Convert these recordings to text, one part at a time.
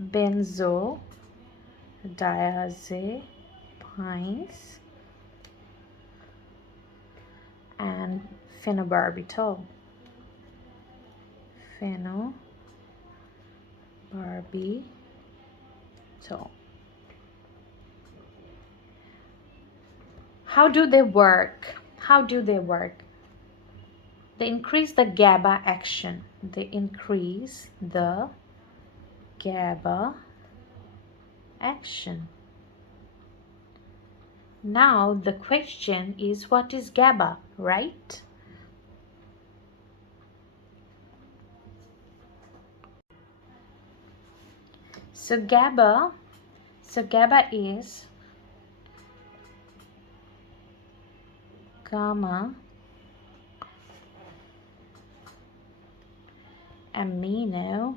benzodiazepines and phenobarbital. How do they work? They increase the GABA action. Now the question is, what is GABA, right? So GABA is gamma amino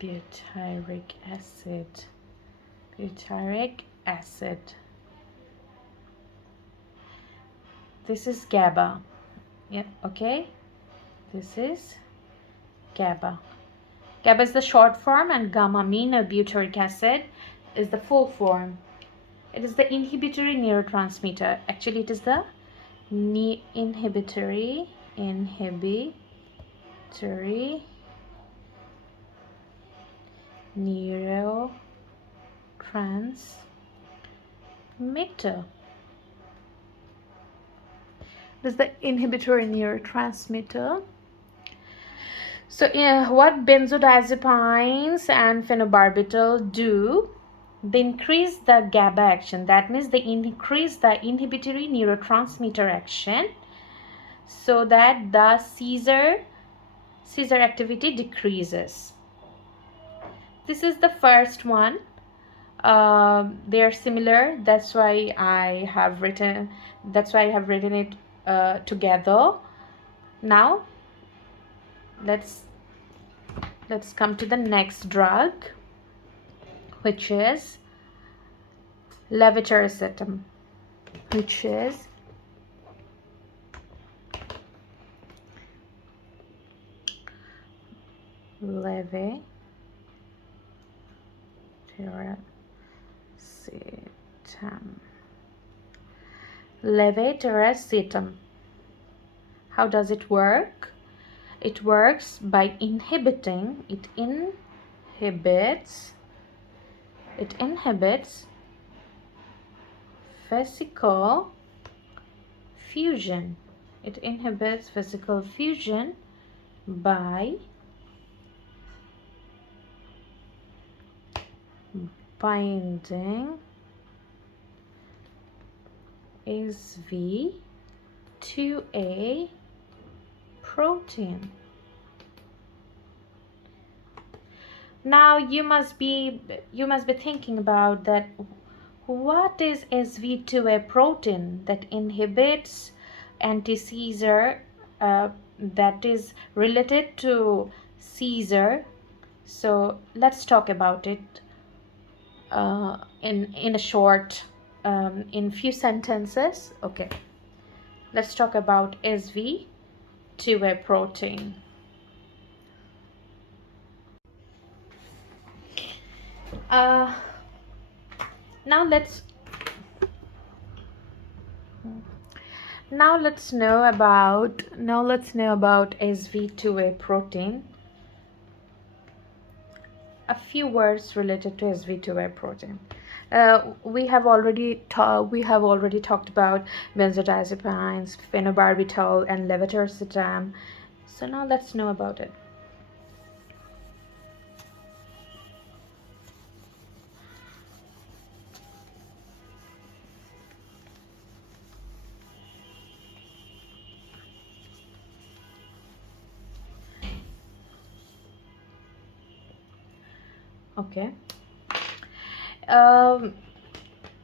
butyric acid. This is GABA. Yeah, okay. This is GABA. GABA is the short form and gamma aminobutyric acid is the full form. It is the inhibitory neurotransmitter. Actually, it is the inhibitory neurotransmitter. This is the inhibitory neurotransmitter. So what benzodiazepines and phenobarbital do, they increase the GABA action. That means they increase the inhibitory neurotransmitter action so that the seizure activity decreases. This is the first one. They are similar. That's why I have written it together. Now let's come to the next drug, which is levetiracetam, levetiracetam. How does it work? It works by inhibiting. It inhibits vesicle fusion. It inhibits vesicle fusion by binding SV2A protein. Now you must be thinking about that. What is SV2A protein that inhibits antiseizure, that is related to seizure? So let's talk about it in a short, in few sentences. Okay, let's talk about SV2A protein. Now let's know about SV2A protein. A few words related to SV2A protein. We have already talked about benzodiazepines, phenobarbital, and levetiracetam. So now let's know about it. Okay.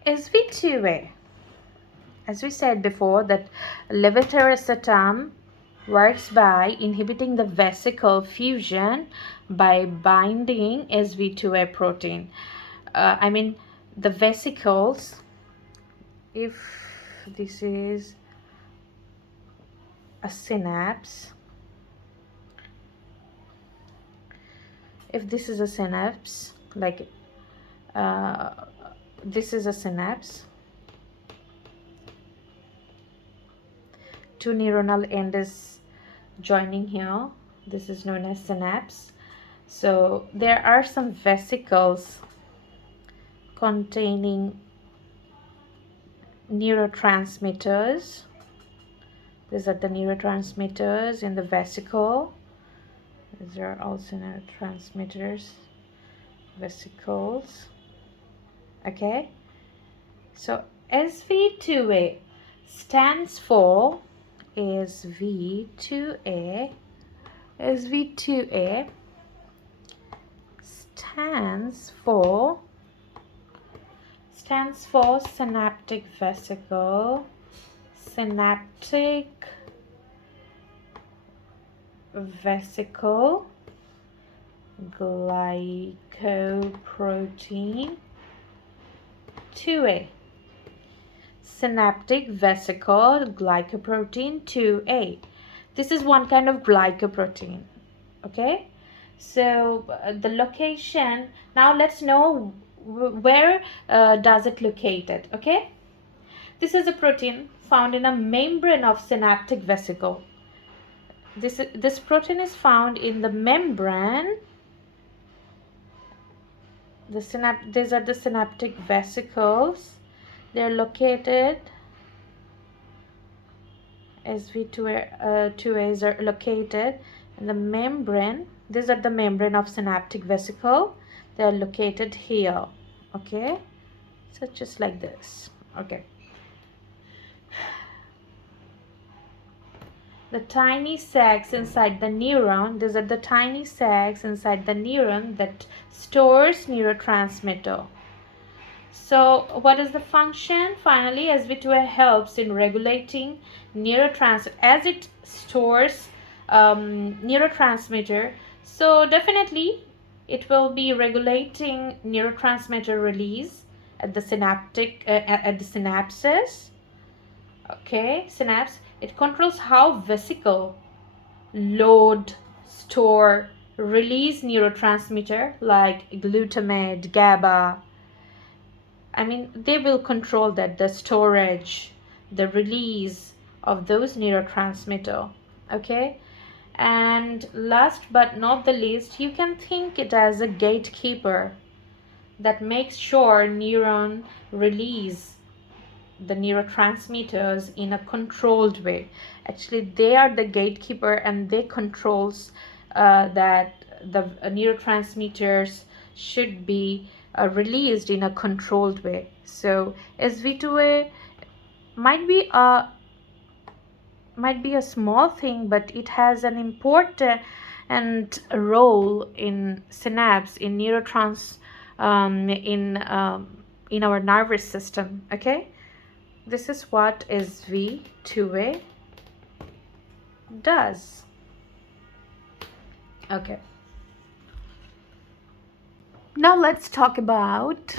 SV2A, as we said before, that levetiracetam works by inhibiting the vesicle fusion by binding SV2A protein. I mean, the vesicles, if this is a synapse, if this is a synapse, like this is a synapse, two neuronal end is joining here, this is known as synapse. So there are some vesicles containing neurotransmitters. These are the neurotransmitters in the vesicle. These are also neurotransmitters, vesicles. Okay, so SV2A stands for SV2A. SV2A stands for synaptic vesicle, synaptic vesicle glycoprotein 2A. Synaptic vesicle glycoprotein 2A. This is one kind of glycoprotein. Okay, so the location, now let's know where does it located. Okay, this is a protein found in a membrane of synaptic vesicle. This protein is found in the membrane. These are the synaptic vesicles. They're located, SV2As are located in the membrane. These are the membrane of synaptic vesicle. They are located here. Okay, so just like this. Okay, the tiny sacs inside the neuron, these are the tiny sacs inside the neuron that stores neurotransmitter. So what is the function? Finally, SV2A helps in regulating neurotransmitter as it stores neurotransmitter. So definitely it will be regulating neurotransmitter release at the synapses. Okay, synapse. It controls how vesicle load, store, release neurotransmitter like glutamate, GABA. I mean, they will control that, the storage, the release of those neurotransmitter. Okay, and last but not the least, you can think it as a gatekeeper that makes sure neuron release the neurotransmitters in a controlled way. Actually, they are the gatekeeper and they controls that the neurotransmitters should be released in a controlled way. So SV2A might be a small thing, but it has an important role in synapse, in neurotrans, in our nervous system. Okay, this is what SV2A does. Okay, now let's talk about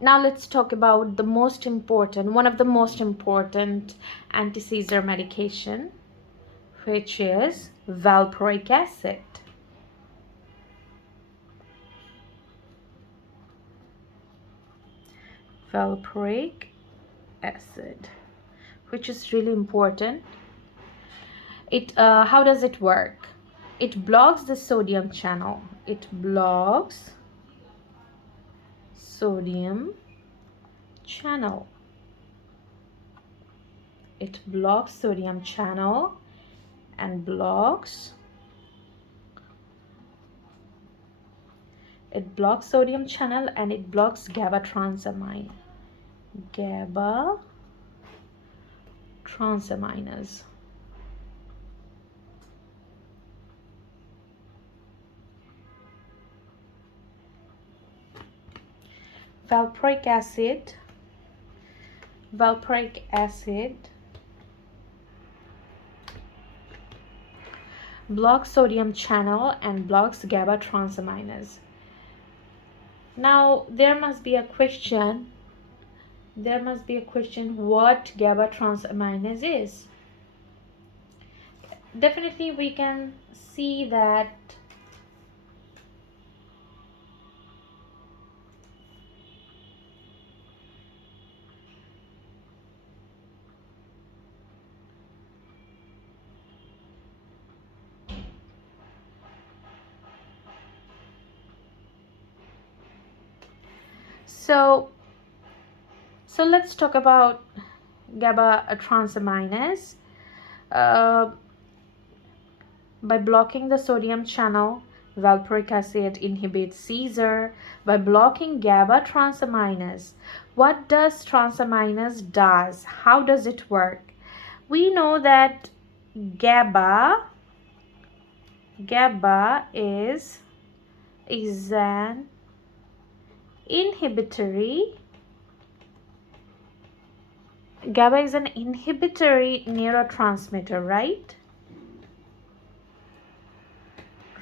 the most important, one of the most important anti-seizure medication, which is valproic acid. Valproic acid, which is really important. It how does it work? It blocks the sodium channel. It blocks sodium channel. It blocks sodium channel and blocks sodium channel and it blocks GABA transamine. GABA transaminase. Valproic acid blocks sodium channel and blocks GABA transaminase. Now there must be a question what GABA transaminase is. Definitely we can see that So let's talk about GABA transaminase. Uh, by blocking the sodium channel, valproic acid inhibits seizure. By blocking GABA transaminase, what does transaminase does? How does it work? We know that GABA is an inhibitory neurotransmitter, right?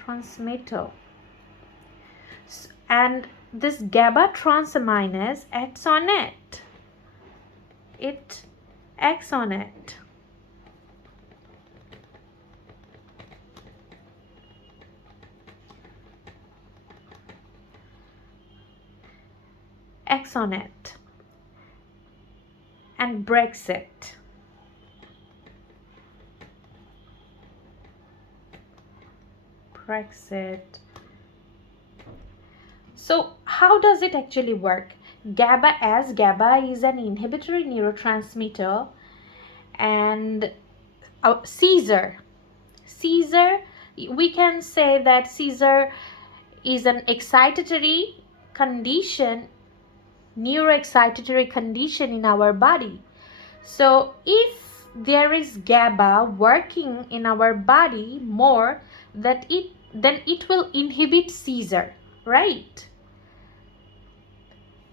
Transmitter. And this GABA transaminase acts on it. It acts on it. Acts on it and breaks it. Breaks it. So how does it actually work? GABA is an inhibitory neurotransmitter, and seizure, we can say that seizure is an excitatory condition, neuroexcitatory condition in our body. So if there is GABA working in our body more, then it will inhibit seizure, right?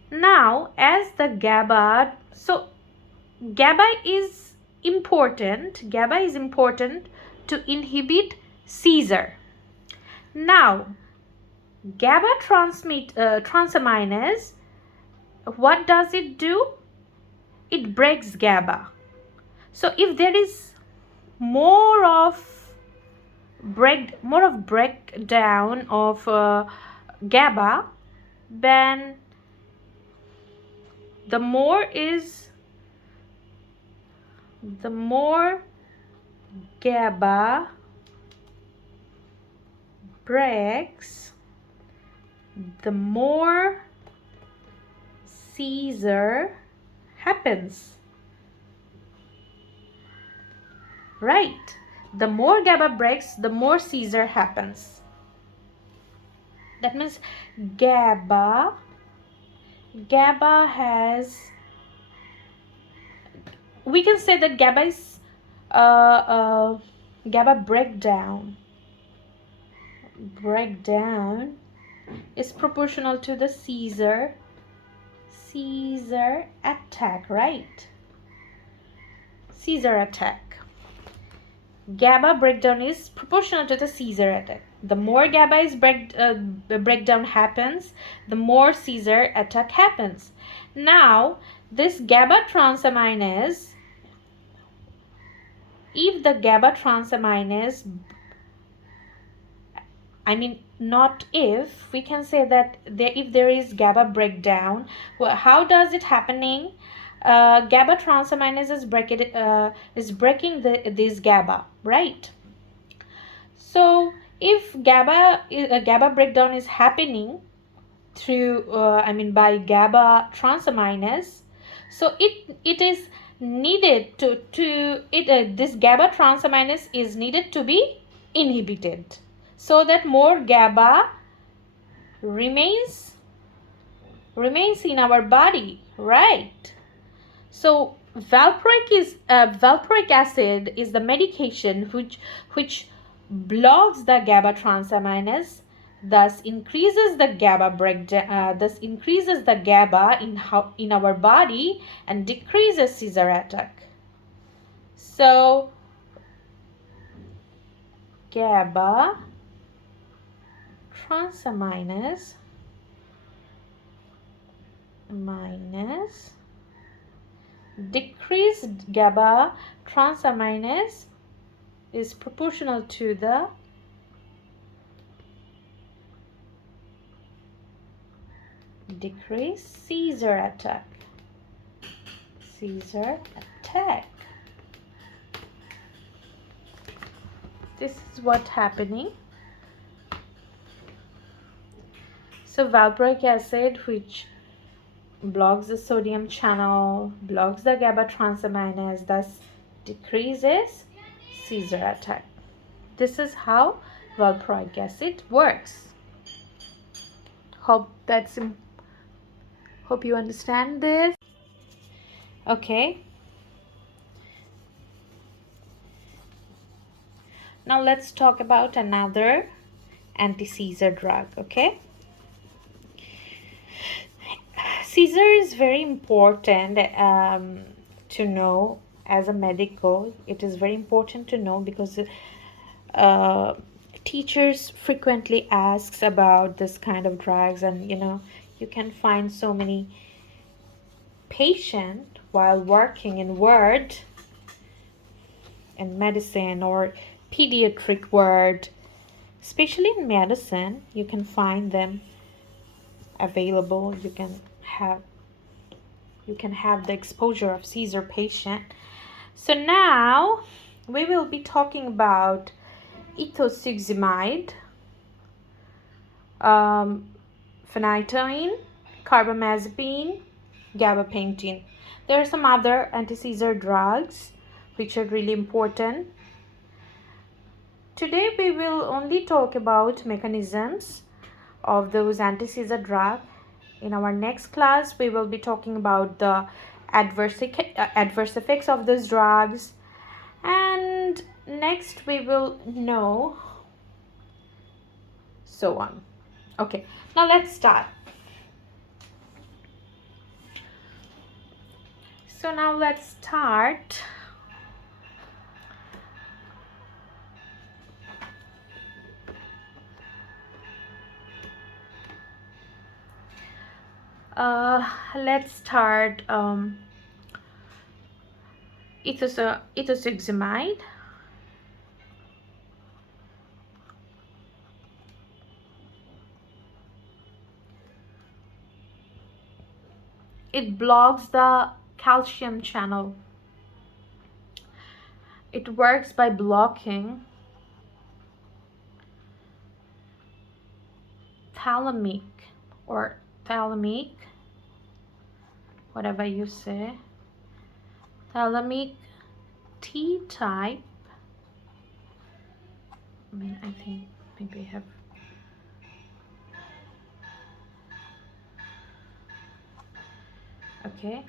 Now, as the GABA, so GABA is important to inhibit seizure. Now, GABA transaminase, what does it do? It breaks GABA. So if there is more of breakdown of GABA, then the more GABA breaks, the more seizure happens, right? The more GABA breaks, the more seizure happens. That means GABA has, we can say that GABA is GABA breakdown is proportional to the seizure attack, right? Seizure attack. GABA breakdown is proportional to the seizure attack. The more GABA breakdown happens, the more seizure attack happens. Now, this GABA transaminase, if the GABA transaminase, we can say that if there is GABA breakdown, how does it happening? GABA transaminase is breaking this GABA, right? So if GABA breakdown is happening through by GABA transaminase, so it is needed this GABA transaminase is needed to be inhibited, so that more GABA remains in our body, right? So valproic acid is the medication which blocks the GABA transaminase, thus increases the GABA breakdown, in our body and decreases seizure attack. So GABA transaminase decreased GABA transaminase is proportional to the decreased seizure attack. This is what's happening. So valproic acid, which blocks the sodium channel, blocks the GABA transaminase, thus decreases seizure attack. This is how valproic acid works. Hope you understand this. Okay. Now let's talk about another anti-seizure drug, okay? Seizure is very important to know as a medical. It is very important to know because teachers frequently asks about this kind of drugs, and you can find so many patients while working in ward in medicine or pediatric ward. Especially in medicine, you can find them available. You can have the exposure of seizure patient. So now we will be talking about ethosuximide, phenytoin, carbamazepine, gabapentin. There are some other anti-seizure drugs which are really important. Today we will only talk about mechanisms of those anti-seizure drugs. In our next class, we will be talking about the adverse effects of those drugs, and next we will know so on. Okay, now let's start. So now let's start. Let's start ethosuximide. It blocks the calcium channel. It works by blocking thalamic, whatever you say, thalamic T-type. I think maybe I have okay,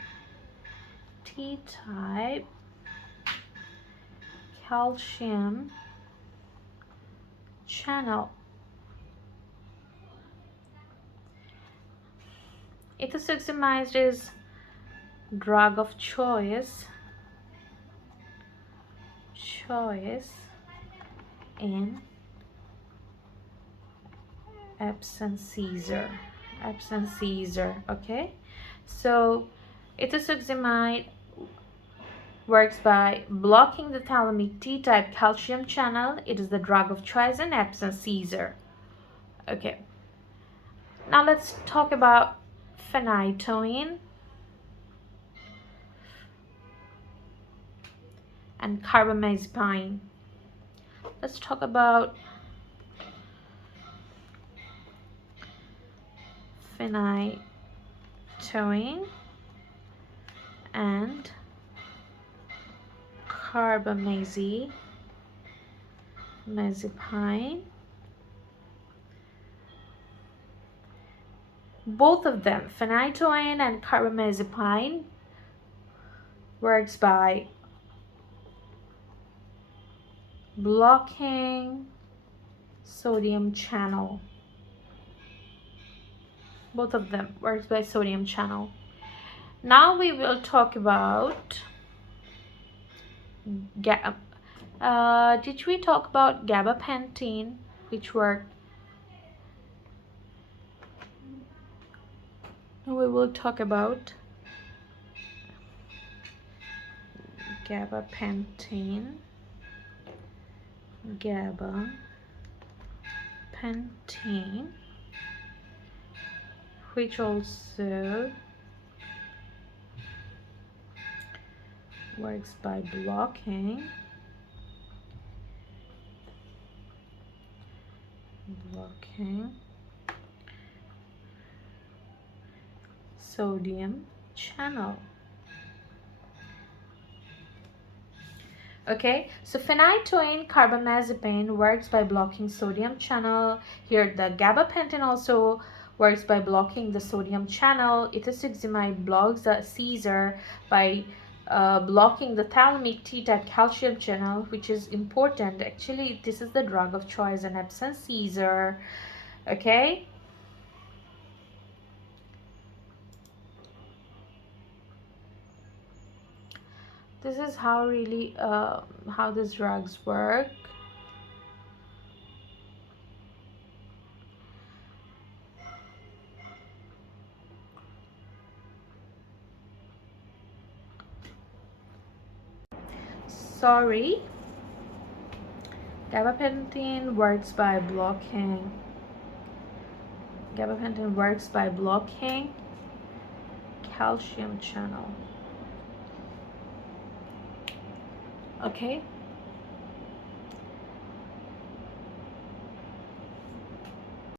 T-type calcium channel. Ethosuximide is drug of choice in absence seizure. Okay, so ethosuximide works by blocking the thalamic T-type calcium channel. It is the drug of choice in absence seizure. Okay, now let's talk about phenytoin and carbamazepine. Let's talk about phenytoin and carbamazepine. Both of them, phenytoin and carbamazepine, works by blocking sodium channel. Both of them works by sodium channel. Now we will talk about did we talk about gabapentin, which worked? We will talk about gabapentin, which also works by blocking sodium channel. Okay, so phenytoin carbamazepine works by blocking sodium channel. Here the gabapentin also works by blocking the sodium channel. Ethosuximide blocks the seizure by blocking the thalamic T-type calcium channel, which is important. Actually, this is the drug of choice in absence seizure. Okay. This is how really how these drugs work. Sorry. Gabapentin works by blocking. Gabapentin works by blocking calcium channel. Okay.